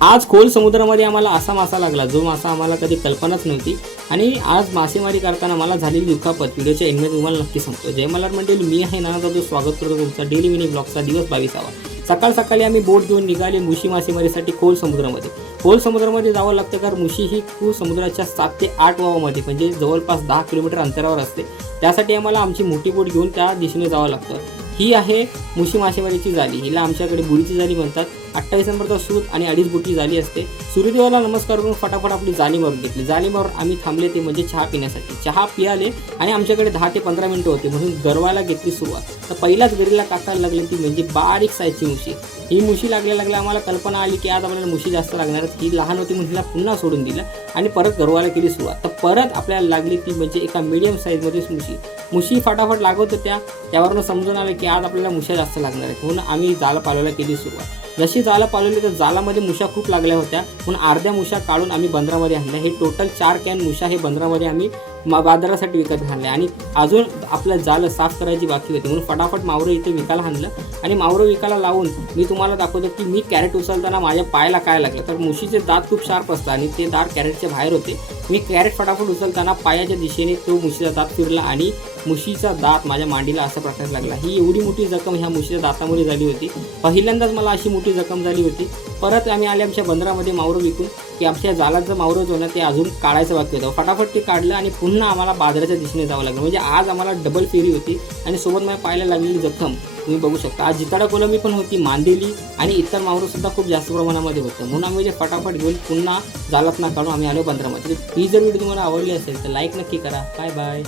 आज खोल समुद्रामध्ये आम्हाला असा मासा लागला जो मासा आम्हाला कधी कल्पनाच नव्हती. आणि आज मासेमारी करताना मला झालेली दुखापत व्हिडिओच्या एंडमध्ये तुम्हाला नक्की सांगतो. जय मल्हार मंडळी मी आहे नाना जो स्वागत करतो तुमचा डेली मिनी ब्लॉगचा दिवस बावीसावा. सकाळ सकाळी आम्ही बोट घेऊन निघाले मुशी मासेमारीसाठी खोल समुद्रामध्ये. खोल समुद्रामध्ये जावं लागतं कारण मुशी ही खूप समुद्राच्या सात ते आठ वावामध्ये म्हणजे जवळपास दहा किलोमीटर अंतरावर असते. त्यासाठी आम्हाला आमची मोठी बोट घेऊन त्या दिशेने जावं लागतं. ही आहे मुशी मासेमारीची जाळी हिला आमच्याकडे बुडीची जाळी म्हणतात. अठ्ठावीस नंबरचा सूत आणि अडीच बुटी जाळी असते. सूर्यदेवाला नमस्कार करून फटाफट आपली जाळी मारून घेतली. जाली मारून आम्ही थांबले ते म्हणजे चहा पिण्यासाठी. चहा पियाले आणि आमच्याकडे दहा ते पंधरा मिनटं होते म्हणून गरवायला घेतली सुरुवात. तर पहिलाच गरीला काकायला लागली ती म्हणजे बारीक साईजची मुशी. ही मुशी लागल्या लागल्या आम्हाला कल्पना आली की आज आपल्याला मुशी जास्त लागणार ही लहान होती म्हणून तिला पुन्हा सोडून दिलं आणि परत गरवायला केली सुरुवात. तर परत आपल्याला लागली ती म्हणजे एका मिडियम साईजमध्येच मुशी. मुशी फटाफट लागत होत्या त्यावरनं समजून आलं की आज आपल्याला मुशा जास्त लागणार आहेत. म्हणून आम्ही जाळं पालवायला केली सुरुवात. जशी जाळं पालवली तर जाळामध्ये मुशा खूप लागल्या होत्या. म्हणून अर्ध्या मुशा काढून आम्ही बंदरामध्ये आणल्या. हे टोटल चार कॅन मुशा हे बंदरामध्ये आम्ही मा- बाजारासाठी विकत आणले आणि अजून आपलं जाळं साफ करायची बाकी होती. म्हणून फटाफट मावरं इथे विकायला आणलं. आणि मावरं विकायला लावून मी तुम्हाला दाखवतो की मी कॅरेट उचलताना माझ्या पायाला काय लागलं. तर मुशीचे दात खूप शार्प असतात आणि ते दात कॅरेटच्या बाहेर होते. मी कॅरेट फटाफट उचलताना पायाच्या दिशेने तो मुशीचा दात फिरला आणि मुशीचा दात माझ्या मांडीला असा प्रकारे लागला. ही एवढी मोठी जखम ह्या मुशीच्या दातामुळे झाली होती. पहिल्यांदाच मला अशी मोठी जखम झाली होती. परत आम्ही आले आमच्या बंदरामध्ये मावरं विकून. की आमच्या जालाचं मावरं जो ना ते अजून काढायचं बाकी होतं. फटाफट ते काढलं आणि पुन्हा आम्हाला बाजाराच्या दिशेने जावं लागलं. म्हणजे आज आम्हाला डबल फेरी होती आणि सोबत माझ्या पाहायला लागलेली जखम तुम्ही बघू शकता. आज जिताडा कोलंबी पण होती मांदेली आणि इतर मावरंसुद्धा खूप जास्त प्रमाणामध्ये होतं. म्हणून आम्ही जे फटाफट घेऊन पुन्हा जालात ना काढून आम्ही आलो बंदरामध्ये. ही जर व्हिडिओ तुम्हाला आवडली असेल तर लाईक नक्की करा. Bye bye